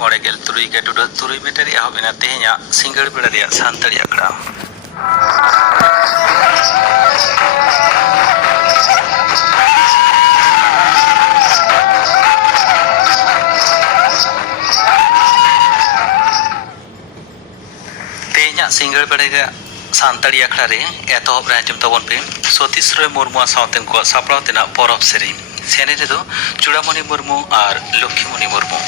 ᱢᱚᱬᱮᱜᱮᱞ ᱛᱩᱨᱩᱭ ᱜᱮᱴᱩᱰᱟᱹᱜ 3 ᱢᱤᱴᱟᱨ ᱮᱦᱚᱵ ᱮᱱᱟ ᱛᱮᱦᱮᱧᱟᱜ ᱥᱤᱸᱜᱟᱹᱲ ᱵᱮᱲᱟ ᱨᱮᱭᱟᱜ ᱥᱟᱱᱛᱟᱲᱤ ᱟᱠᱷᱲᱟ। ᱛᱮᱦᱮᱧᱟᱜ ᱥᱤᱸᱜᱟᱹᱲ ᱵᱮᱲᱟ ᱨᱮᱭᱟᱜ ᱥᱟᱱᱛᱟᱲᱤ ᱟᱠᱷᱲᱟ ᱨᱮ ᱮᱛᱚᱦᱚᱵ ᱨᱮ ᱟᱸᱡᱚᱢ ᱛᱟᱵᱚᱱ ᱯᱮ ᱥᱚᱛᱤᱥ ᱨᱚᱭ ᱢᱩᱨᱢᱩᱣᱟᱜ ᱥᱟᱶᱛᱮᱱ ᱠᱚᱣᱟᱜ ᱥᱟᱯᱲᱟᱣ ᱛᱮᱱᱟᱜ ᱯᱚᱨᱚᱵᱽ ᱥᱮᱨᱮᱧ। ᱥᱮᱨᱮᱧ ᱨᱮᱫᱚ ᱪᱩᱲᱟᱢᱚণি ᱢᱩᱨᱢᱩ ᱟᱨ ᱞᱚᱠᱠᱷᱤᱢᱚণি ᱢᱩᱨᱢᱩ।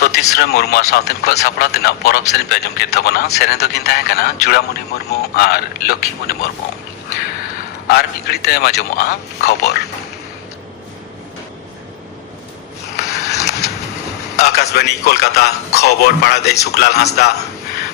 ᱥᱚᱛᱤᱥ ᱨᱚᱭ ᱢᱩᱨᱢᱩᱣᱟᱜ ᱥᱟᱶᱛᱮᱱ ᱠᱚᱣᱟᱜ ᱥᱟᱯᱲᱟᱣ ᱛᱮᱱᱟᱜ ᱯᱚᱨᱚᱵᱽ ᱥᱮᱨᱮᱧ ᱯᱮ ᱟᱸᱡᱚᱢ ᱠᱮᱫ ᱛᱟᱵᱚᱱᱟ। ᱥᱮᱨᱮᱧ ᱫᱚᱠᱤᱱ ᱛᱟᱦᱮᱸ ᱠᱟᱱᱟ ᱪᱩᱲᱟᱢᱚণᱤ ᱢᱩᱨᱢᱩ ᱟᱨ ᱞᱚᱠᱠᱷᱤᱢᱚণᱤ ᱢᱩᱨᱢᱩ। আর মিদ ঘড়ি তাᱭᱚᱢ আᱸᱡᱚᱢᱚᱜᱼᱟ খবর। आकाशवाणी कोलकाता खबर पढ़ादे सुकलाल हांसदा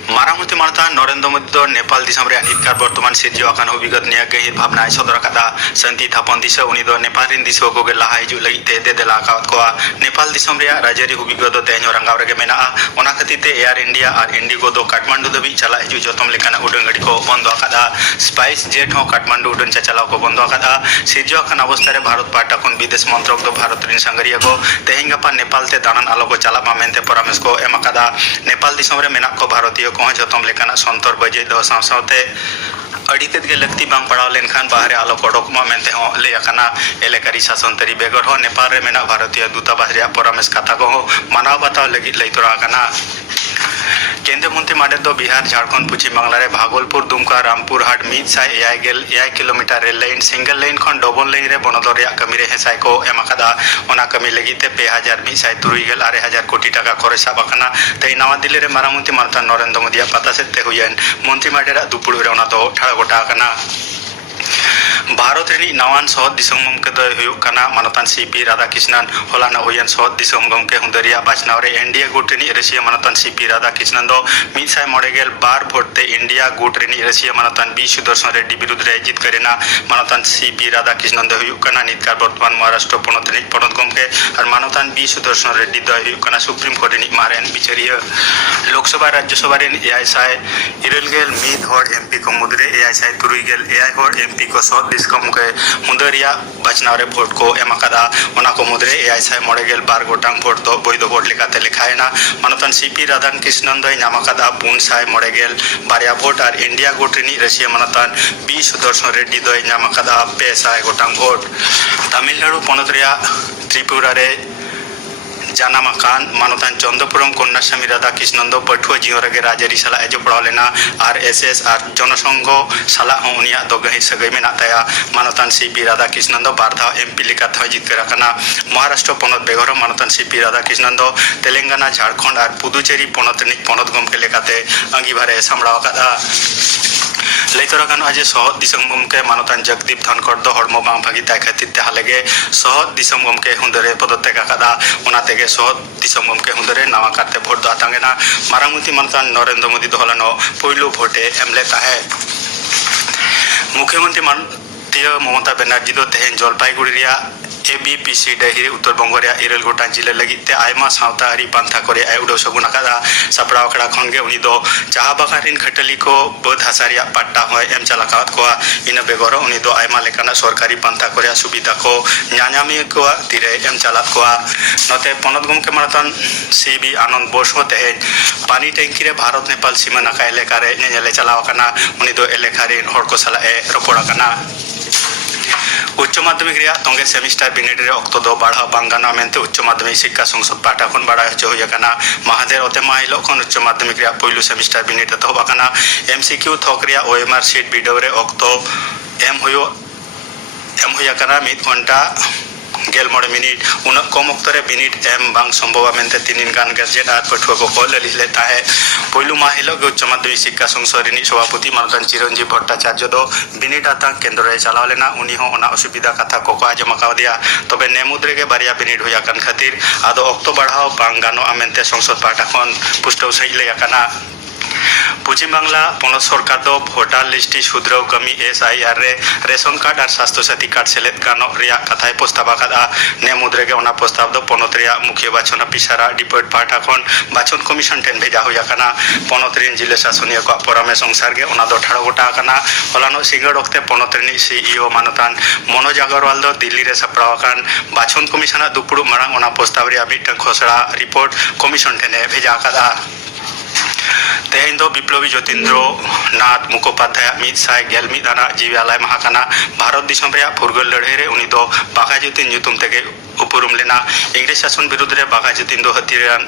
मारामती मानता नरेंद्र मोदी दो नेपाल दिसम रे नितकार बर्तमान सिरजियो आकान अभिगत निया गहिर भावना सदर कादा शांति थापन दिस उनी दो नेपाल रिन दिसो को गेला हाइजु लगी ते दे देला कावत कोआ नेपाल दिसम रे राजरी अभिगत दो तेनो रंगाव रे मेना ओना खतिते एयर इंडिया और इंडिगो दो काठमांडू दबी चला हिजु जतम लेकाना उडन गाड़ी को बंद आकादा स्पाइस जेट हो काठमांडू उडन चलाव को बंद आकादा सिरजियो आकान अवस्था रे भारत पाटा कोन विदेश मंत्रक दो भारत रिन संगरिया को तेहिं गपा नेपाल ते दानन आलो को चला मामेंते परामर्श को एमाकादा नेपाल दिसम रे मेना को भारतीय को जतम लेकाना संतर बजे दो सावते अड़ीते गे लगती बांग पड़ाव लेनखान बाहर आलो कोडक मेनते हो लेयाकाना एलेकारी शासन तरी बेगर हो नेपाल रे मेना भारतीय दूतावास रे परामर्श कथा को मानव बताव लगी लैतराकाना केंद्रीय मंत्री माडे दो बिहार झारखंड पश्चिम बांगला रे भागलपुर दुमका रामपुर हाट 100 kilometre rail line single line खन डबल लाइन रे बनोदर रे कमी रे हेसाय को एमाकादा ओना कमी लगी ते 2136 कोटी टाका खरच साबाकाना ते नवा दिल्ली रे मारामती मानता नरेंद्र मोदी पता सेते हुयन मंत्री माडेरा दुपुड़ रे ओना दो ठाड़ा गोटा काना भारत रे नवान सहद दिसम गमके दो हुयुक काना मानतान सीपी राधाकृष्णन होलाना हुयन सहद दिसम गमके हुंदरिया बाचनाव रे इंडिया गुट रे रशिया मानतान सीपी राधाकृष्णन दो 192 भोट ते इंडिया गुट रे रशिया मानतान बी सुदर्शन रेड्डी विरुद्ध रे जीत करेना मानतान सीपी राधाकृष्णन दो हुयुक काना नितकार वर्तमान महाराष्ट्र पनत गमके और मानतान बी सुदर्शन रेड्डी दो हुयुक काना सुप्रीम कोर्ट रे मारेन बिचारिया लोकसभा राज्यसभा रे एआईसाय इरलगेल मिद हर एमपी को मुद्रे एआईसाय तुरुइगेल एआई हर एमपी को सहद दिसकम के हुंदरिया बाचनाव रे भोट को एमाकादा ओना को मुद्रे एआईसाय मॉडेल बार गोटांग भोट दो बैध भोट लेकाते लेखायना मानतान सीपी राधाकृष्णन दो नामाकादा 500 मॉडेल बारिया भोट और इंडिया गुट रे रशिया मानतान बी सुदर्शन रेड्डी दो नामाकादा 500 गोटांग भोट तमिलनाडु पनत रिया त्रिपुरा रे जानामाकान मानतान चंद्रपुरम कन्यास्वामी राधाकृष्णन दो पठुआ जीवन रे राजरी सला एजो पड़ाव लेना आरएसएस और जनसंघ सला उनिया दो गहि सगै मेना ताया मानतान सीपी राधाकृष्णन दो बारधा एमपी लेका थ जीत कराकना महाराष्ट्र पनत बेगर मानतान सीपी राधाकृष्णन दो तेलंगाना झारखंड और पुदुचेरी पनत गमके लेकाते अंगीभारे सामड़ाव कादा लैतरागान आज सहद दिसम गमके मानतान जगदीप धनखड़ दो हड़मो बांग भागी ताय खातिर ते हालेगे सहद दिसम गमके हुंदरे पदत्याग कादा ओना तेगे सहद दिसम गमके हुंदरे नवा काते भोट दो आतांगेना मारामुती मानतान नरेंद्र मोदी दो हलानो पहिलो भोटे एमले ताहे मुख्यमंत्री माननीय ममता बनर्जी दो तेहेन जलपाईगुड़ी रिया एबीपीसी डहिरे उत्तर बंग रे इरल गोटा जिले लगी ते आयमा सावता हरी पंथा करे आउडो सगुना कादा सपड़ाव कड़ा खन गे उनी दो चाहा बागान रिन खटली को बद हासारिया पट्टा होय एम चला कावत को इन बेगर उनी दो आयमा लेकाना सरकारी पंथा करे सुविधा को न्यायामी को तिरे एम चला को नते पनत गमके मानतान सीबी आनंद बोस होते पानी टैंकी रे भारत नेपाल सीमा नाका एलेका रे नेले चलाव काना उनी दो एलेका रे हर को सला ए रपोड़ा काना उच्च माध्यमिक रिया तंगे सेमिस्टार बिनिड रे अक्तो दो बाढ़ा बांगाना मेंते उच्च माध्यमिक शिक्षा संसद पाटा खन बाड़ा हचो होयकाना महादेर ओते माइलो खन उच्च माध्यमिक रिया पहिलो सेमिस्टार बिनिड तो बाकाना एमसीक्यू थक रिया ओएमआर सीट वीडियो रे अक्तो एम होयकाना 1 घंटा 11 मिनिट उन कम अक्तो रे बिनिड एम बांग संभव मेंते तीन गान गजेट आर पठुआ को कॉल लिले ताहे पहिलो माहिलो के उच्च माध्यमिक शिक्षा संसद रिनी सभापति मानतान चिरंजीव भट्टाचार्य दो बिनिड आता केंद्र रे चलाव लेना उनी हो ओना असुविधा कथा को आजम का दिया तबे नेमुद्रे के बारिया बिनिड होया कान खातिर आदो अक्तो बढ़ाओ बांग गानो आमेंते संसद पाटा खन पुष्टौ सही लेयाकाना पश्चिम बांगला पनत सरकार दो भोटार लिस्टी सुद्रव कमी एसआईआर रे रेशन कार्ड और स्वास्थ्य साथी कार्ड सेलेद गानो रिया कथाय प्रस्ताव आकादा ने मुद्रेगे ओना प्रस्ताव दो पनत रिया मुख्य बाचन पिसारा डिपोट पाटा खन बाचन कमिशन टेन भेजा होया काना पनत रिन जिला शासनिया को परामर्श अनुसार गे ओना दो ठाड़ा गोटा काना हलानो सिंगड़ वक्ते पनत रिन सीईओ मानतान मनोज अग्रवाल दो दिल्ली रे सपड़ाव कान बाचन कमिशन दुपुड़ मांग ओना प्रस्ताव रिया मिटन खसड़ा रिपोर्ट कमिशन टेने भेजा आकादा तेहेन दो विप्लवी ज्योतिन्द्र नाथ मुखोपाध्याय 111 आना जीवी आलाय महाकाना भारत दिसम रे फुरगल लड़ाई रे उनी दो बाघा ज्योतिन जुतुम तेगे उपरुम लेना इंग्लिश शासन विरुद्ध रे बाघा ज्योतिन दो हथियार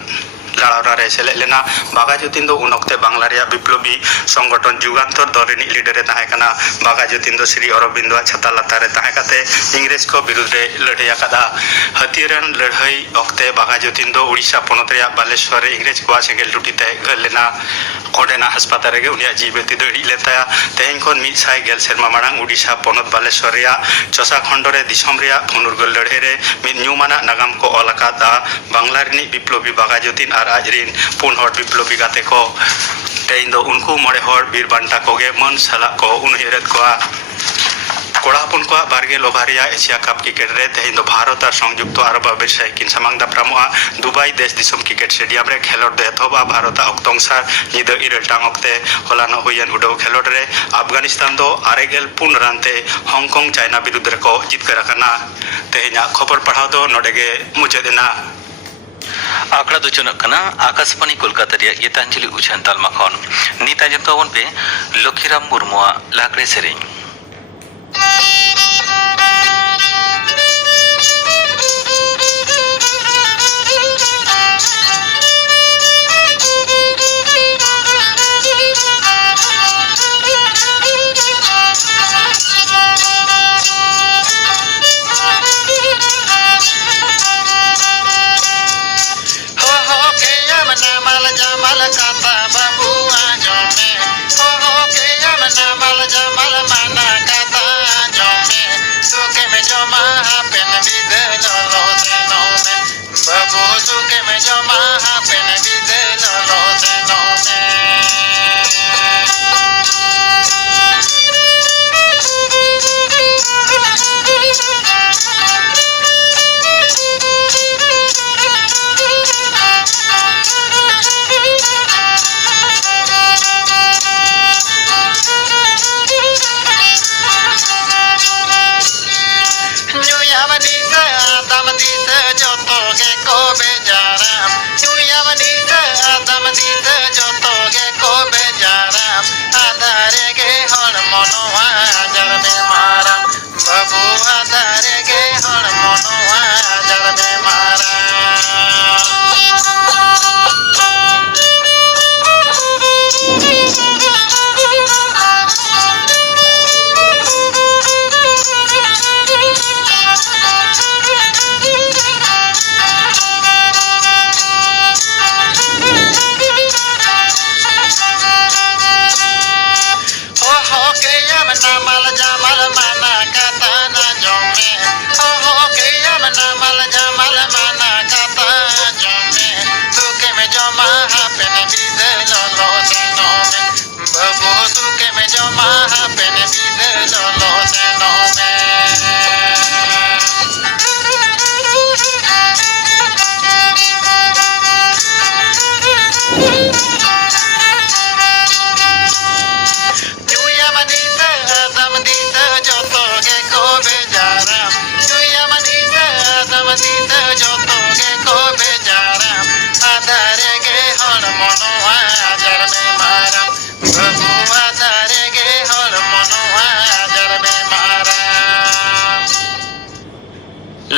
ᱞᱟᱲᱟᱣᱨᱟ ᱨᱮ ᱥᱮᱞᱮᱫ ᱞᱮᱱᱟ ᱵᱟᱜᱟ ᱡᱚᱛᱤᱱ ᱫᱚ ᱩᱱ ᱚᱠᱛᱮ ᱵᱟᱝᱞᱟ ᱨᱮᱭᱟᱜ ᱵᱤᱯᱞᱚᱵী ᱥᱚᱝᱜᱚᱴᱷᱚᱱ ᱡᱩᱜᱟᱱᱛᱚᱨ ᱫᱚᱞ ᱨᱤᱱᱤᱡ ᱞᱤᱰᱟᱨᱮ ᱛᱟᱦᱮᱸ ᱠᱟᱱᱟ ᱵᱟᱜᱟ ᱡᱚᱛᱤᱱ ᱫᱚ ᱥᱨᱤ অরবিন্দᱚᱣᱟᱜ ᱪᱷᱟᱛᱟ ᱞᱟᱛᱟᱨ ᱨᱮ ᱛᱟᱦᱮᱸ ᱠᱟᱛᱮ ᱤᱝᱨᱮᱡᱽ ᱠᱚ ᱵᱤᱨᱩᱫᱽ ᱨᱮ ᱞᱟᱹᱲᱦᱟᱹᱭ ᱟᱠᱟᱫᱟ ᱦᱟᱹᱛᱤᱭᱟᱹᱨᱟᱱ ᱞᱟᱹᱲᱦᱟᱹᱭ ᱚᱠᱛᱮ ᱵᱟᱜᱟ ᱡᱚᱛᱤᱱ ᱫᱚ ᱩᱲᱤᱥᱥᱟ ᱯᱚᱱᱚᱛ ᱨᱮᱭᱟᱜ ᱵᱟᱞᱮᱥᱥᱚᱨ ᱨᱮ ᱤᱝᱨᱮᱡᱽ ᱠᱚᱣᱟᱜ ᱥᱮᱸᱜᱮᱞ ᱴᱩᱴᱤ ᱛᱮ ᱜᱷᱟᱹᱞ ᱞᱮᱱᱟ ᱚᱸᱰᱮᱱᱟᱜ ᱦᱟᱥᱯᱟᱛᱟᱞ ᱨᱮᱜᱮ ᱩᱱᱤᱭᱟᱜ ᱡᱤᱣᱤ ᱛᱤᱫᱟᱹᱲᱤᱡ ᱞᱮᱱ ᱛᱟᱭᱟ ᱛᱮᱦᱮᱧ ᱠᱷᱚᱱ 110 ᱥᱮᱨᱢᱟ ᱢᱟᱲᱟᱝ ᱩᱲᱤᱥᱥᱟ ᱯᱚᱱᱚᱛ ᱵᱟᱞᱮᱥᱥᱚᱨ ᱨᱮᱭᱟᱜ ᱪᱚᱥᱟ ᱠᱷᱚᱸᱰ ᱨᱮ ᱫᱤᱥᱚᱢ ᱨᱮᱭᱟᱜ ᱯᱷᱩᱱᱩᱨᱜᱟᱹᱞ ᱞᱟᱹᱲᱦᱟᱹᱭ ᱨᱮ ᱢᱤᱫ ᱧᱩᱢᱟᱱᱟᱜ ᱱᱟᱜᱟᱢ ᱠᱚ ᱚᱞ ᱟᱠᱟᱫᱟ ᱵᱟᱝᱞᱟ ᱨᱤᱱᱤᱡ ᱵᱤᱯᱞᱚᱵী ᱵᱟᱜᱟ ᱡᱚᱛᱤᱱ ᱟᱨ ᱟᱡᱨᱤᱱ 4 ᱦᱚᱲ ᱵᱤᱯᱞᱚᱵী ᱜᱟᱛᱮ ᱠᱚ ᱛᱮᱦᱮᱧ ᱫᱚ ᱩᱱᱠᱩ 9 ᱦᱚᱲ ᱵᱤᱨ ᱵᱟᱱᱴᱟ ᱠᱚᱜᱮ ᱢᱟᱹᱱ ᱥᱟᱞᱟᱜ ᱠᱚ ᱩᱱᱩᱭᱦᱟᱹᱨᱮᱫ ᱠᱚᱣᱟ ᱠᱚᱲᱟ ᱦᱚᱯᱚᱱ ᱠᱚᱣᱟᱜ 12 ᱳᱵᱷᱟᱨ ᱨᱮᱭᱟᱜ ᱮᱥᱤᱭᱟ ᱠᱟᱯ ᱠᱨᱤᱠᱮᱴ ᱨᱮ ᱛᱮᱦᱮᱧ ᱫᱚ ᱵᱷᱟᱨᱚᱛ ᱟᱨ ᱥᱚᱝযᱩᱠᱛᱚ ᱟᱨᱚᱵ ᱟᱢᱤᱨᱥᱟᱦᱤ ᱠᱤᱱ ᱥᱟᱢᱟᱝ ᱫᱟᱯᱨᱟᱢᱚᱜᱼᱟ ᱫᱩᱵᱟᱭ ᱫᱮᱥ ᱫᱤᱥᱚᱢ ᱠᱨᱤᱠᱮᱴ ᱥᱴᱮᱰᱤᱭᱟᱢ ᱨᱮ ᱠᱷᱮᱞᱳᱰ ᱫᱚ ᱮᱛᱚᱦᱚᱵᱟ ᱵᱷᱟᱨᱚᱛᱟᱜ ᱚᱠᱛᱚᱝᱥᱟᱨ ᱧᱤᱫᱟᱹ 9 ᱴᱟᱲᱟᱝ ᱚᱠᱛᱮ ᱦᱚᱞᱟᱱᱚᱜ ᱦᱩᱭᱮᱱ ᱩᱰᱟᱹᱣ ᱠᱷᱮᱞᱳᱰ ᱨᱮ ᱟᱯᱷᱜᱟᱱᱤᱥᱛᱟᱱ ᱫᱚ 94 ᱨᱟᱱᱛᱮ ᱦᱚᱝᱠᱚᱝ ᱪᱟᱭᱱᱟ ᱵᱤᱨᱩᱫᱽ ᱨᱮᱠᱚ ᱡᱤᱛᱠᱟᱹᱨ ᱟᱠᱟᱱᱟ ᱛᱮᱦᱮᱧᱟᱜ ᱠᱷᱚᱵᱚᱨ ᱯᱟᱲᱦᱟᱣ ᱫᱚ ᱱᱚᱰᱮ ᱜᱮ ᱢᱩᱪᱟᱹᱫ ᱮᱱᱟ ᱟᱠᱷᱲᱟ ᱫᱚ ᱪᱚᱱᱚᱜ ᱠᱟᱱᱟ ᱟᱠᱟᱥᱵᱟণী ᱠᱳᱞᱠᱟᱛᱟ ᱨᱮᱭᱟᱜ ᱜীᱛᱟᱧᱡᱚᱞᱤ ᱩᱪᱷᱟᱹᱱ ᱛᱟᱞᱢᱟ ᱠᱷᱚᱱ ᱱᱤᱛ ᱟᱸᱡᱚᱢ ᱛᱟᱵᱚᱱ ᱯᱮ ᱞᱚᱠᱷᱤᱨᱟᱢ ᱢᱩᱨᱢᱩᱣᱟᱜ ᱞᱟᱜᱽᱲᱮ ᱥᱮᱨᱮᱧ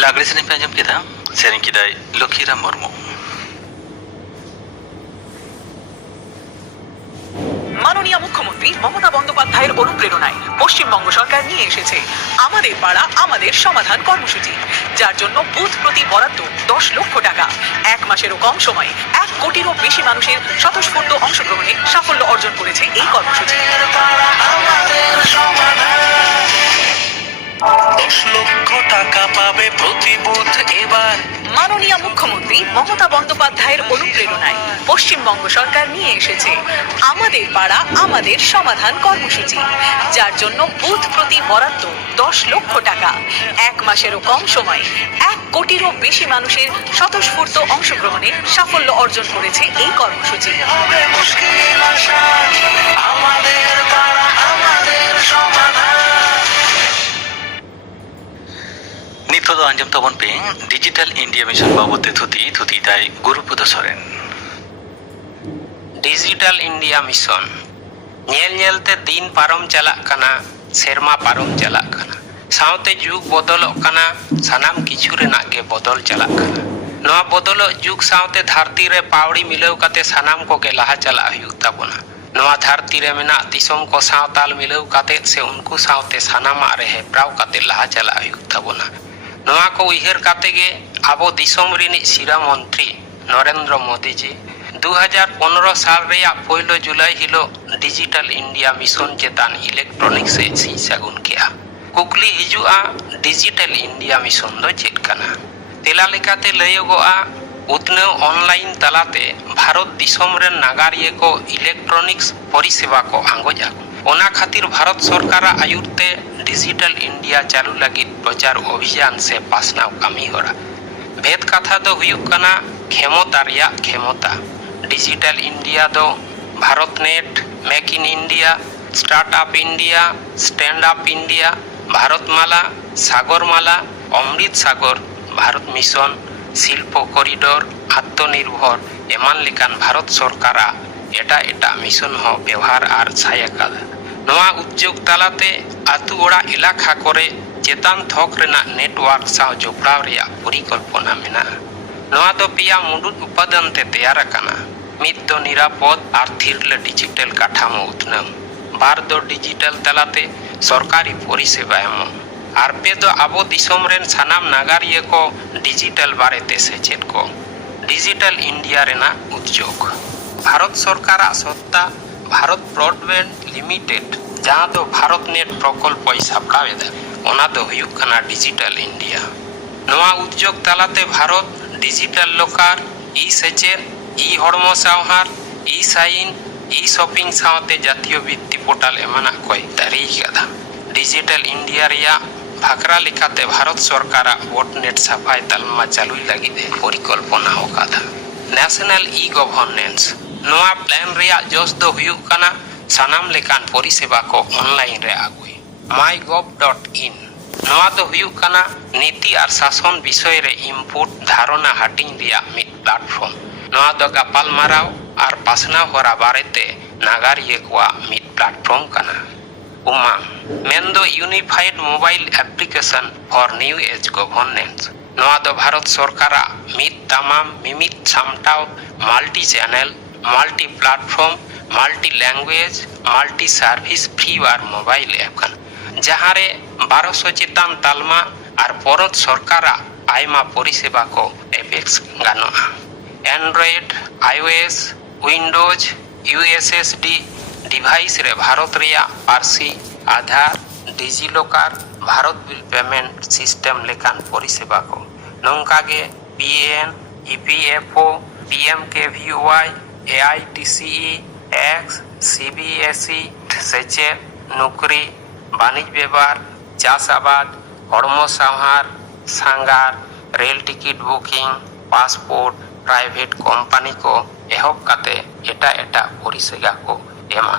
ᱞᱟᱜᱽᱲᱮ ᱥᱮᱨᱮᱧ ᱯᱮ ᱟᱸᱡᱚᱢ ᱠᱮᱫᱟ ᱥᱮᱨᱮᱧ ᱠᱮᱫᱟᱭ ᱞᱚᱠᱷᱤᱨᱟᱢ ᱢᱩᱨᱢᱩ মাননীয় মুখ্যমন্ত্রী মমতা বন্দ্যোপাধ্যায়ের অনুপ্রেরণায় পশ্চিমবঙ্গ সরকার নিয়ে এসেছে আমাদের পাড়া আমাদের সমাধান কর্মসূচি যার জন্য বুথ প্রতি বরাদ্দ 10 লক্ষ টাকা এক মাসেরও কম সময়ে 1 কোটিরও বেশি মানুষের স্বতঃস্ফূর্ত অংশগ্রহণে সাফল্য অর্জন করেছে এই কর্মসূচি 10 লক্ষ টাকা পাবে প্রতি বুথ এবার মাননীয় মুখ্যমন্ত্রী মমতা বন্দ্যোপাধ্যায়ের অনুপ্রেরণায় পশ্চিমবঙ্গ সরকার নিয়ে এসেছে আমাদের পাড়া আমাদের সমাধান কর্মসূচি যার জন্য বুথ প্রতি বরাদ্দ 10 লক্ষ টাকা এক মাসেরও কম সময়ে 1 কোটিরও বেশি মানুষের স্বতঃস্ফূর্ত অংশগ্রহণে সাফল্য অর্জন করেছে এই কর্মসূচি মুশকিল আশা আমাদের পাড়া আমাদের সমাধান ᱱᱤᱛᱚᱜ ᱫᱚ ᱟᱸᱡᱚᱢ ᱛᱟᱵᱚᱱ ᱯᱮ ᱰᱤᱡᱤᱴᱟᱞ ᱤᱱᱰᱤᱭᱟ ᱢᱤᱥᱚᱱ ᱵᱟᱵᱚᱫ ᱛᱮ ᱛᱷᱩᱛᱤ ᱛᱟᱭ ᱜᱩᱨᱩᱯᱚᱫᱚ ᱥᱚᱨᱮᱱ ᱰᱤᱡᱤᱴᱟᱞ ᱤᱱᱰᱤᱭᱟ ᱢᱤᱥᱚᱱ ᱧᱮᱞ ᱧᱮᱞᱛᱮ ᱫᱤᱱ ᱯᱟᱨᱚᱢ ᱪᱟᱞᱟᱜ ᱠᱟᱱᱟ ᱥᱮᱨᱢᱟ ᱯᱟᱨᱚᱢ ᱪᱟᱞᱟᱜ ᱠᱟᱱᱟ ᱥᱟᱶᱛᱮ ᱡᱩᱜᱽ ᱵᱚᱫᱚᱞᱚᱜ ᱠᱟᱱᱟ ᱥᱟᱱᱟᱢ ᱠᱤᱪᱷᱩ ᱨᱮᱱᱟᱜ ᱜᱮ ᱵᱚᱫᱚᱞ ᱪᱟᱞᱟᱜ ᱠᱟᱱᱟ ᱱᱚᱣᱟ ᱵᱚᱫᱚᱞᱚᱜ ᱡᱩᱜᱽ ᱥᱟᱶᱛᱮ ᱫᱷᱟᱹᱨᱛᱤ ᱨᱮ ᱯᱟᱣᱲᱤ ᱢᱤᱞᱟᱹᱣ ᱠᱟᱛᱮ ᱥᱟᱱᱟᱢ ᱠᱚᱜᱮ ᱞᱟᱦᱟ ᱪᱟᱞᱟᱜ ᱦᱩᱭᱩᱜ ᱛᱟᱵᱚᱱᱟ। ᱱᱚᱣᱟ ᱫᱷᱟᱹᱨᱛᱤ ᱨᱮ ᱢᱮᱱᱟᱜ ᱫᱤᱥᱚᱢ ᱠᱚ ᱥᱟᱶ ᱛᱟᱞ ᱢᱤᱞᱟᱹᱣ ᱠᱟᱛᱮ ᱥᱮ ᱩᱱᱠᱩ ᱥᱟᱶᱛᱮ ᱥᱟᱱᱟᱢᱟᱜ ᱨᱮ ᱦᱮᱯᱨᱟᱣ ᱠᱟᱛᱮ ᱞᱟᱦᱟ ᱪᱟᱞᱟᱜ ᱦᱩᱭᱩᱜ ᱛᱟᱵᱚᱱᱟ। ᱱᱚᱣᱟ ᱠᱚ ᱩᱭᱦᱟᱹᱨ ᱠᱟᱛᱮ ᱜᱮ ᱟᱵᱚ ᱫᱤᱥᱚᱢ ᱨᱤᱱᱤᱡ ᱥᱤᱨᱟᱹ ᱢᱚᱱᱛᱨী ᱱᱚᱨᱮᱱᱫᱨᱚ ᱢᱳᱫᱤ জি 2015 ᱥᱟᱞ ᱨᱮᱭᱟᱜ 1 ᱡᱩᱞᱟᱭ ᱦᱤᱞᱳᱜ ᱰᱤᱡᱤᱴᱟᱞ ᱤন্ডিয়া মিশন চেতান ইলেকট্রনিক্স এ ᱥᱤ ᱥᱟᱹᱜᱩᱱ ᱠᱮᱜᱼᱟ। ᱠᱩᱠᱞᱤ ᱦᱤᱡᱩᱜᱼᱟ ᱰᱤᱡᱤᱴᱟᱞ ᱤন্ডিয়া মিশন ᱫᱚ ᱪᱮᱫ ᱠᱟᱱᱟ? ᱛᱮᱞᱟ ᱞᱮᱠᱟᱛᱮ ᱞᱟᱹᱭᱚᱜᱚᱜᱼᱟ উৎনয় অনলাইন তালাতে ভারত দিশম রেন নাগারিয়ে কো ইলেকট্রনিক্স পরিষেবা কো আঙ্গোজা ওনা খাতির ভারত সরকারা আয়ুরতে ডিজিটাল ইন্ডিয়া চালু লাগি প্রচার অভিযান সে পাসনাও কামি হরা ভেদ কথা দো হুয়ুক কানা ক্ষমতা রিয়া ক্ষমতা ডিজিটাল ইন্ডিয়া দো Bharat net make in India start up India stand up India Bharatmala Sagarmala Amrit Sagar Bharat mission শিল্প করিডোর আত্মনির্ভর এমান লেকান ভারত সরকারা এটা এটা মিশন হ ব্যবহার আর ছায়াকাদা নোয়া উদ্যোগ তালাতে আতু ওড়া এলাকা করে চেতান থক রেনা নেটওয়ার্ক সাও জোপড়াও রেয়া পরিকল্পনা মেনা নোয়া দো পেয়া মুডুদ উপাদান তে তৈয়ার আকানা মিদ দো নিরাপদ আর থিরলে ডিজিটাল কাঠামো উৎনয়ন বার দো ডিজিটাল তালাতে সরকারি পরিষেবা এমন আর পে দো আবো দিশম রেন সানাম নাগারিয়ে কো ডিজিটাল বারেতে সেচেদ কো ডিজিটাল ইন্ডিয়া রেনা উদ্যোগ ভারত সরকারা সত্তা ভারত ব্রডব্যান্ড লিমিটেড যাহা দো ভারত নেট প্রকল্পই সাপড়াওয়েদা ওনা দো হুয়ুক কানা ডিজিটাল ইন্ডিয়া নোয়া উদ্যোগ তালাতে ভারত ডিজিটাল লোকার ই সেচেদ ই হড়মো সাওহার ই সাইন ই শপিং সাওতে জাতীয় বৃত্তি পোর্টাল এমানা কয় দাঁড়িয়ে গাদা ডিজিটাল ইন্ডিয়া রিয়া ভাকরা লেখাতে ভারত সরকারা বটনেট সাফাই তালমা চালুই লাগিদে পরিকল্পনা ওকাদা ন্যাশনাল ই গভর্নেন্স নোয়া প্ল্যান রিয়া জোস দো হুয়ুক কানা সানাম লেকান পরিষেবা কো অনলাইন রে আগুই mygov.in নোয়া দো হুয়ুক কানা নীতি আর শাসন বিষয় রে ইনপুট ধারণা হাটিং রিয়া মিড প্ল্যাটফর্ম নোয়া দো গাপাল মারাও আর পাসনাও হরা বারেতে নাগারিয়ে কোয়া মিড প্ল্যাটফর্ম কানা উমাং মেন্দো unified mobile application for new age governance নোয়া দো ভারত সরকারা মিড তামাম মিমিত সামটাও multi channel multi platform multi language multi service free আর মোবাইল অ্যাপ কানা যাহারে 1200 চেতান তালমা আর পরত সরকারা আইমা পরিষেবা কো এপেক্স গানোয়া Android iOS Windows USSD device রে ভারত রিয়া পার্সি Aadhaar DigiLocker Bharat bill payment system লেকান পরিষেবা কো নংকাগে পিএন ইপিএফও পিএমকেভিওয়াই এআইটিসিই এক্স সিবিএসই সেচেদ নুকরি বাণিজ্য ব্যবহার চাষাবাদ হড়মো সাহার সাঙ্গার rail ticket booking passport private company কো এহব কাতে এটা এটা পরিষেবা কো এমা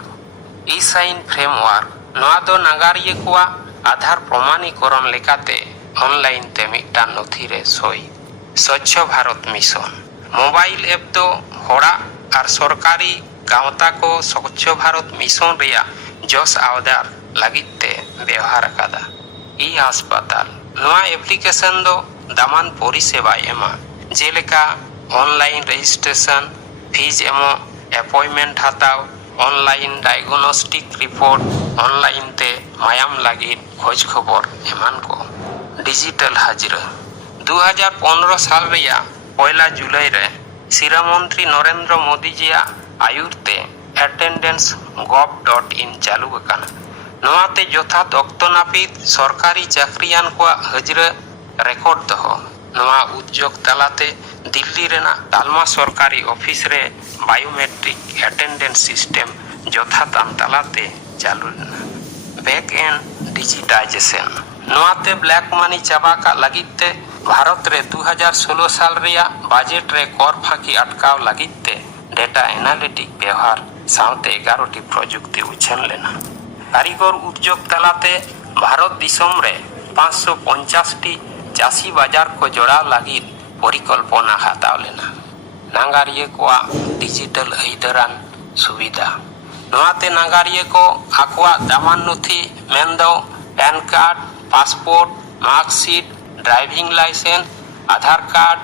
ই সাইন ফ্রেমওয়ার্ক নোয়া দো নাগারিয়ে কোয়া আধার প্রমাণীকরণ লেকাতে অনলাইন তে মিটান নথি রে সই স্বচ্ছ ভারত মিশন মোবাইল অ্যাপ দো হড়া আর সরকারি গাঁওতা কো স্বচ্ছ ভারত মিশন রিয়া জস আওদার লাগিতে ব্যবহার কাদা ই হাসপাতাল নোয়া অ্যাপ্লিকেশন দো দামান পরিষেবা এমা যেলেকা অনলাইন রেজিস্ট্রেশন ফিজ এমো অ্যাপয়েন্টমেন্ট হাতাও অনলাইন ডায়াগনস্টিক রিপোর্ট অনলাইন তে মায়াম লাগি খোঁজ খবর এমান কো ডিজিটাল হাজরা 2015 সাল রিয়া 1 জুলাই রে শিরামন্ত্রী নরেন্দ্র মোদি জিয়া আয়ুরতে অ্যাটেন্ডেন্স gov.in চালু আকানা নোয়াতে যথাত অক্ত নাপিত সরকারি চাকরিয়ান কোয়া হাজরা রেকর্ড দহ নোয়া উদ্যোগ তালাতে দিল্লি রেনা তালমা সরকারি অফিস রে বায়োমেট্রিক অ্যাটেন্ডেন্স সিস্টেম যথাতান তালাতে চালু লেনা ব্যাক এন্ড ডিজিটাইজেশন নোয়াতে ব্ল্যাক মানি চাবা কা লাগিতে ভারত রে 2016 সাল রিয়া বাজেট রে কর ফাঁকি আটকাও লাগিতে ডেটা অ্যানালিটিক ব্যবহার সাথে 11টি প্রযুক্তি উচ্ছেন লেনা কারিগর উদ্যোগ তালাতে ভারত দিশম রে 550টি চাষি বাজার কো জোড়া লাগি পরিকল্পনা হাতাও লেনা নাগারিয়ে কোয়া ডিজিটাল আইদারান সুবিধা নোয়াতে নাগারিয়ে কো আকোয়া দামান নথি মেন্দো PAN card passport marksheet driving licence Aadhaar card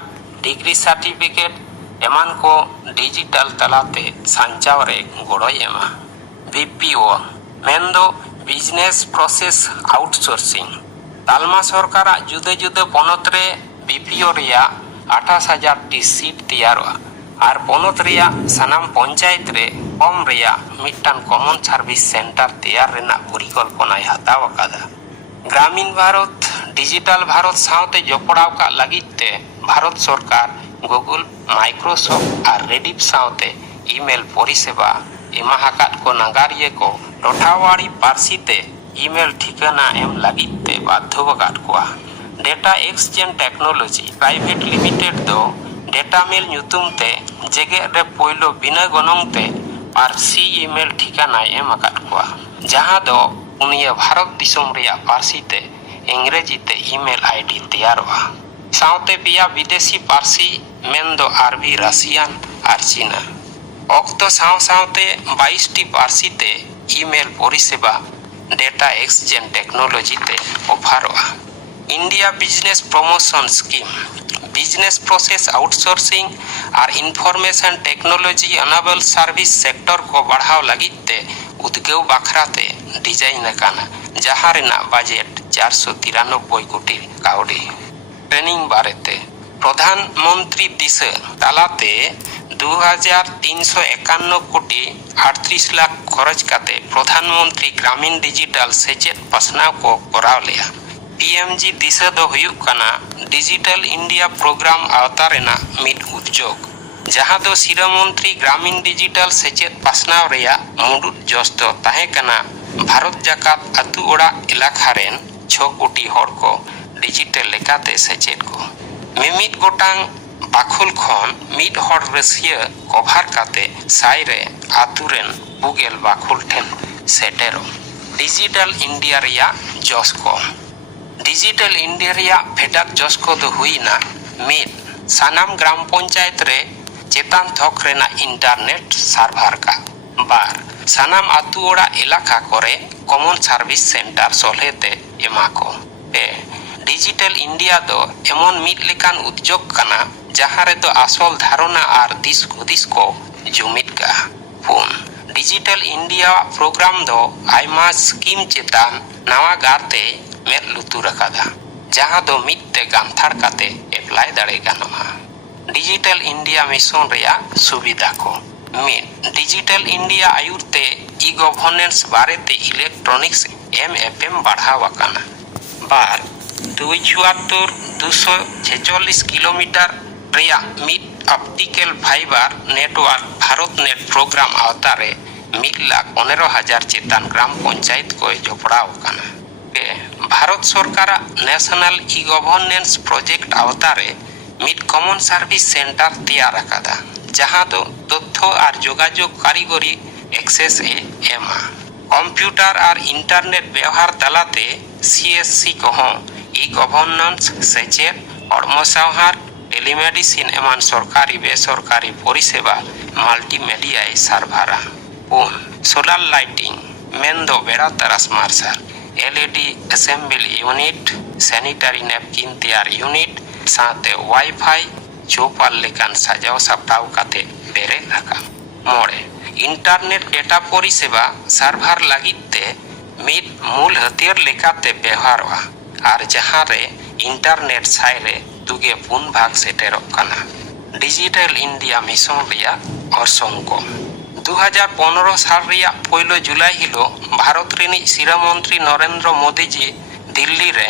degree certificate এমান ko ডিজিটাল তালাতে সাঞ্চাও রে গড়ই এমা। বিপিও মেনদো বিজনেস প্রসেস আউটসোর্সিং তালমা সরকারাᱜ জুদে জুদে পনᱚᱛ রে বিপিও রিয়া 28,000টি সিট তেয়ারᱚᱜᱼᱟ আর পনᱚᱛ রিয়া সানাম পঞ্চায়েত রে কম রিয়া মিটটান কমন সার্ভিস সেন্টার তেয়ার রেনাᱜ পরিকল্পনায় হাতাও আকাদা। গ্রামীণ ভারত ডিজিটাল ভারত সাথে জপড়াও কাগ লাगिद ते ভারত সরকার গুগল মাইক্রোসফট আর রেডিফ সাথে ইমেল পরিষেবা এমা হাকাত কো নাগারিয়ে কো টঠাওয়াড়ি পার্সিতে ইমেল ঠিকানা এম লাगिद ते বাধ্য আকাত কোয়া। Data exchange technology private limited দো data mail nyutum te jege re poilo bina gonong te পার্সি ইমেল ঠিকানা এম আকাত কোয়া যাহা দো উনিয়া ভারত দিসম রিয়া পার্সিতে ইংরেজিতে ইমেল আইডি তেয়ারᱚᱜᱼᱟ। সাথে পিয়া বিদেশি পার্সি মেনদো আরবি রাশিয়ান আর চীনা। অক্ত সাথে 22টি পার্সিতে ইমেল পরিষেবা ডেটা এক্সচেঞ্জ টেকনোলজিতে অফারᱚᱜᱼᱟ। India business promotion scheme business process outsourcing আর information technology enable service sector কো বাড়াও লাगिद ते উদ্যোগ বাখরাতে ডিজাইন আকানা যাহা রেনাᱜ বাজেট 493 কোটি কাউডি। ট্রেনিং বারেতে প্রধানমন্ত্রী দিশা তালাতে 2,351 কোটি 38 লাখ খরচ কাতে প্রধানমন্ত্রী গ্রামীণ ডিজিটাল সেচেত পাসনাও কো করাও লেয়া। পিএমজি দিশা দো হুয়ুᱜ কানা ডিজিটাল ইন্ডিয়া প্রোগ্রাম আওতা রেনাᱜ মিড উদ্যোগ যাহা দো শিরামন্ত্রী গ্রামীণ ডিজিটাল সেচেত পাসনাও রেয়া মুডুট জস দো তাহে কানা ভারত জাকাত আতু ওড়াᱜ এলাকা রেন 6 কোটি হড় কো ডিজিটাল লেকাতে সেচেত কো মিমিদ গোটাং বাখুল খন মিড হড় রেসিয়া কভার কাতে সাইরে আতু রেন বুগেল বাখুল ঠেন সেটেরো। ডিজিটাল ইন্ডিয়া রিয়া জস কো ডিজিটাল ইন্ডিয়া রিয়া ফেডাত জস কো দো হুইনা মিড সানাম গ্রাম পঞ্চায়েত রে চেতান থক রেনা ইন্টারনেট সার্ভার কা বার সানাম আতু ওড়াᱜ এলাকা করে কমন সার্ভিস সেন্টার সলহেতে এমাকো। পে ডিজিটাল ইন্ডিয়া দো এমন মিড লেকান উদ্যোগ কানা যাহা রেদো আসল ধারণা আর দিস হুদিস কো জুমিদ কা। পুন ডিজিটাল ইন্ডিয়া প্রোগ্রাম দো আইমা স্কিম চেতান নাওয়া গাতে মেদ লুতুর আকাদা যাহা দো মিদতে গান্থার কাতে এপ্লাই দাড়ে গানোয়া। ডিজিটাল ইন্ডিয়া মিশন রেয়া সুবিধা কো মিড ডিজিটাল ইন্ডিয়া আয়ুরতে ই গভর্নেন্স বারেতে ইলেকট্রনিক্স এম বাড়াও আকানা। বার 274,246 কিলোমিটার রেয়া মিড optical fibre network Bharat net programme আওতারে 1,15,000 চেতান গ্রাম পঞ্চায়েত কো জপড়াও আকানা। ভারত সরকারাᱜ ন্যাশনাল ই গভর্নেন্স প্রজেক্ট আওতারে মিড কমন সার্ভিস সেন্টার তেয়ার আকাদা যাহা দো তথ্য আর যোগাযোগ কারিগরি অ্যাক্সেস এ এমা। কম্পিউটার আর ইন্টারনেট ব্যবহার তালাতে সিএসসি কহ ই গভর্নেন্স সেচের হড়মসাওহার টেলিমেডিসিন এমান সরকারি বেসরকারি পরিষেবা মাল্টিমিডিয়ায় সার্ভারা। পুন সোলার লাইটিং মেনদো বেড়া তারাস মার্শাল LED assembly unit sanitary napkin তেয়ার ইউনিট সাথে ওয়াইফাই চৌপাল লেকান সাজাও সাপটাও কাতে বেড়ে রাখা। মোড়ে ইন্টারনেট ডেটা পরিষেবা সার্ভার লাगिद ते মিড মূল হাতিয়ার লেকাতে ব্যবহারᱚᱜᱼᱟ আর যাহারে ইন্টারনেট সাইরে 2 ভাগ সেটেরক কানা। ডিজিটাল ইন্ডিয়া মিশন রিয়া অর্সঙ্ক 2015 সাল রিয়া 1 জুলাই হিলো ভারত রিনি শিরামন্ত্রী নরেন্দ্র মোদিজি দিল্লি রে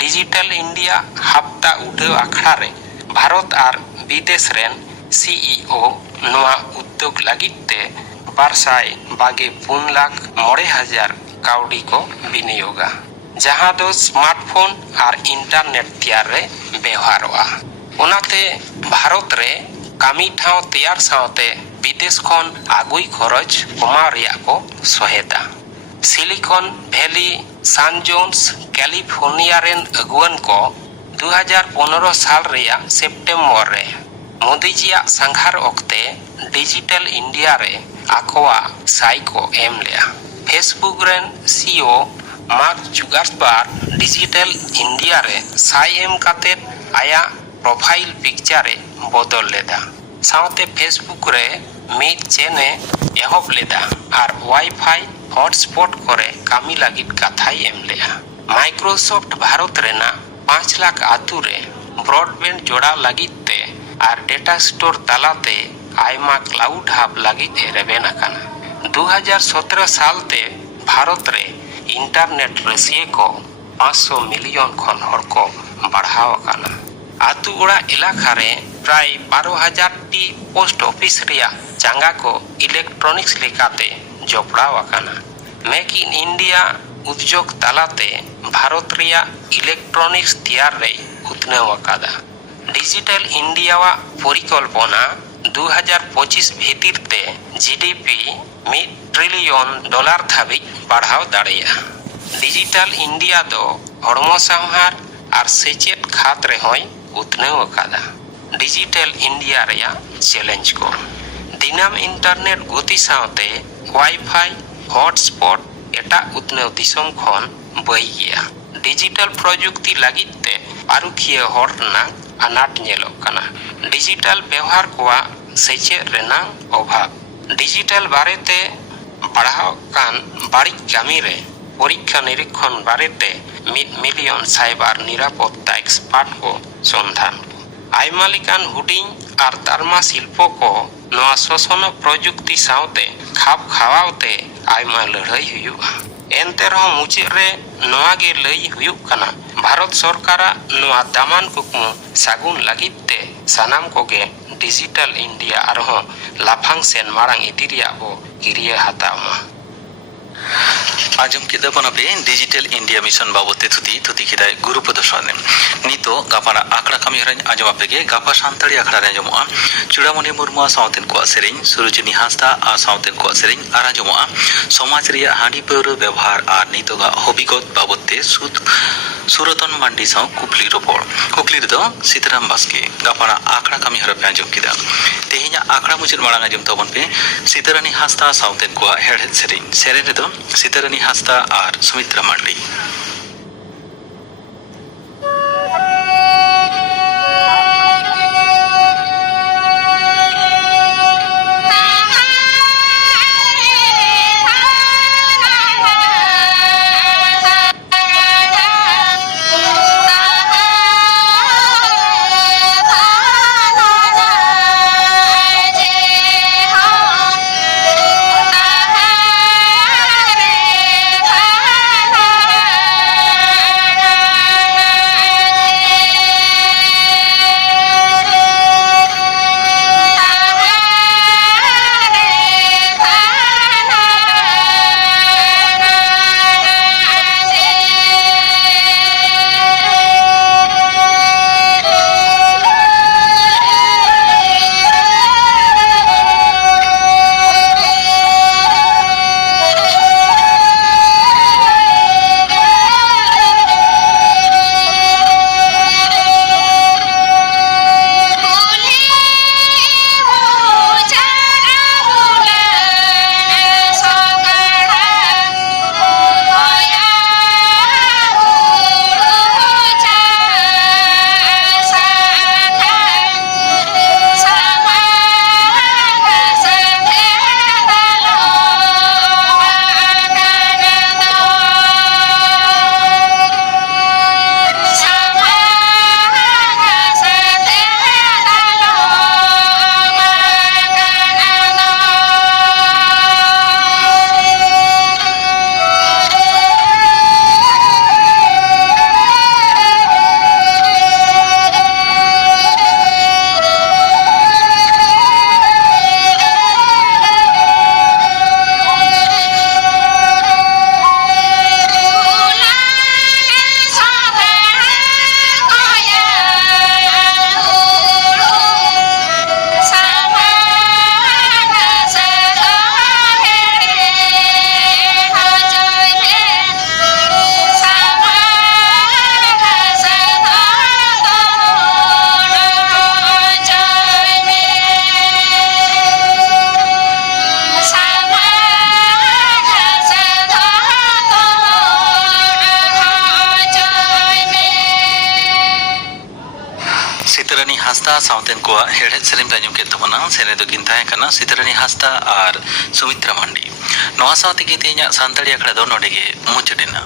ডিজিটাল ইন্ডিয়া হাপ্তা উঠাও আখড়া রে ভারত আর বিদেশ রেন সিইও নোয়া উদ্যোগ লাगिद ते 2,24,09,000 কাউডি কো বিনিয়োগা যাহা দো স্মার্টফোন আর ইন্টারনেট তেয়ার রে ব্যবহারᱚᱜᱼᱟ। ওনাতে ভারত রে কামি ঠাও তেয়ার সাথে বিদেশ খন আগুই খরচ কমাও রিয়া কো সহায়তা। সিলিকন ভ্যালি সান জোন্স ক্যালিফোর্নিয়া রেন আগুয়ান কো 2015 সাল রিয়া সেপ্টেম্বর রে মোদিজিয়া সাংঘার অক্তে ডিজিটাল ইন্ডিয়া রে আকোয়া সাই কো এম লেয়া। ফেসবুক রেন CEO Mark Zuckerberg digital India রে সাই এম কাতে আয়া প্রোফাইল পিকচারে ᱵᱚᱫᱚᱞ ᱞᱮᱫᱟ᱾ ᱥᱟᱶᱛᱮ ᱯᱷᱮᱥᱵᱩᱠ ᱨᱮ ᱢᱤᱫ ᱪᱮᱱᱮ ᱮᱦᱚᱵ ᱞᱮᱫᱟ ᱟᱨ ᱳᱣᱟᱭᱯᱷᱟᱭ ᱦᱚᱴᱥᱯᱚᱴ ᱠᱚᱨᱮ ᱠᱟᱹᱢᱤ ᱞᱟᱹᱜᱤᱫ ᱠᱟᱛᱷᱟᱭ ᱮᱢ ᱞᱮᱫᱟ᱾ ᱢᱟᱭᱠᱨᱳᱥᱚᱯᱷᱴ ᱵᱷᱟᱨᱚᱛ ᱨᱮᱱᱟᱜ 5 ᱞᱟᱠᱷ ᱟᱛᱩ ᱨᱮ ᱵᱨᱚᱰᱵᱮন্ড ᱡᱚᱲᱟᱣ ᱞᱟᱹᱜᱤᱫ ᱛᱮ ᱟᱨ ᱰᱮᱴᱟ ᱥᱴᱳᱨ ᱛᱟᱞᱟᱛᱮ ᱟᱭᱢᱟ ᱠᱞᱟᱩᱰ ᱦᱟᱵ ᱞᱟᱹᱜᱤᱫ ᱮ ᱨᱮᱵᱮᱱ ᱟᱠᱟᱱᱟ। 2017 সালতে ভারত রে ইন্টারনেট রসিয়ে কো 500 মিলিয়ন খন হড় কো বাড়াও আকানা। আতু ওড়া এলাকা রে প্রায় 12,000 টি পোস্ট অফিস রিয়া চাঙ্গা কো ইলেকট্রনিক্স লেকাতে জপড়াও আকানা। মেক ইন ইন্ডিয়া উদ্যোগ তালাতে ভারত রিয়া ইলেকট্রনিক্স তিয়ার রে উতনেও আকাদা। ডিজিটাল ইন্ডিয়াওয়া পরিকল্পনা 2025 ভিতিরতে জিডিপি $1 ট্রিলিয়ন ধাবিজ বাড়াও দাঁড়িয়া। ডিজিটাল ইন্ডিয়া দো হড়মো সামহার আর সেচেদ খাত রে হয় উতনেও আকাদা। ডিজিটাল ইন্ডিয়া রেয়া চ্যালেঞ্জ কো দিনাম ইন্টারনেট গতি সাথে ওয়াইফাই হটস্পট এটা উতনেও দিসম খন বই গিয়া। ডিজিটাল প্রযুক্তি লাগিত তে পারুখিয়া হড় না আনাট ñeলok কানা। ডিজিটাল ব্যবহার কোয়া সেচেদ রেনা অভাব। ডিজিটাল বারেতে বাড়াও কান বাড়িক কামি রে পরীক্ষা নিরীক্ষণ বারেতে 1 মিলিয়ন সাইবার নিরাপত্তা এক্সপার্ট কো সন্ধান। আইমা লেকান হুডিং আর তারমা শিল্প কো নোয়া শোষণ প্রযুক্তি সাথে খাপ খাওয়াওতে আইমা লড়াই হুয়ুগা। এনতে রহ মুচাদ রে নোয়া গে লই হুয়ুগ কানা ভারত সরকারা নোয়া দামান কুকমু সাগুন লাগিত তে Sanam কোগে digital India আরহ লাফাং Sen Marang ইদি রিয়া বো কিরিয়ে হাতাওমা। आजम किदा बनाबे डिजिटल इंडिया मिशन बाबते थुती किदाय गुरुपद सरनेम नितो गापाना आकड़ा कामी हराñ आजम आपेगे गापा सानताड़ी आकड़ा रे आजमोआ चुड़ामणि मुर्मु सावतेन को सेरेñ सुरुचिनी हांसदा आ सावतेन को सेरेñ आर आजमोआ समाज रिया हांडी पौर व्यवहार आर नितोगा हबिगत बाबते सुरतन मांडी साव कुकली दो सीताराम बास्के गापाना आकड़ा कामी हरा पे आजम किदा तेहिना आकड़ा मुचेद मारां आजम तबन पे सीतारानी हांसदा सावतेन को हेड़हेड सेरेñ रे दो सीतारानी हांसदा और सुमित्रा मांडी। ᱦᱟᱸᱥᱫᱟ ᱥᱟᱶᱛᱮᱱ ᱠᱚᱣᱟᱜ ᱦᱮᱲᱦᱮᱫ ᱥᱮᱨᱮᱧ ᱯᱮ ᱟᱸᱡᱚᱢ ᱠᱮᱫ ᱛᱟᱵᱚᱱᱟ ᱥᱮᱨᱮᱧ ᱫᱚᱠᱤᱱ ᱛᱟᱦᱮᱸ ᱠᱟᱱᱟ ᱥᱤᱛᱟᱨᱟᱱᱤ ᱦᱟᱸᱥᱫᱟ ᱟᱨ ᱥᱩᱢᱤᱛᱨᱟ ᱢᱟᱱᱰᱤ ᱱᱚᱣᱟ ᱥᱟᱶᱛᱮᱜᱮ ᱛᱮᱦᱮᱧᱟᱜ ᱥᱟᱱᱛᱟᱲᱤ ᱟᱠᱷᱲᱟ ᱫᱚ ᱱᱚᱰᱮ ᱜᱮ ᱢᱩᱪᱟᱹᱫ ᱮᱱᱟ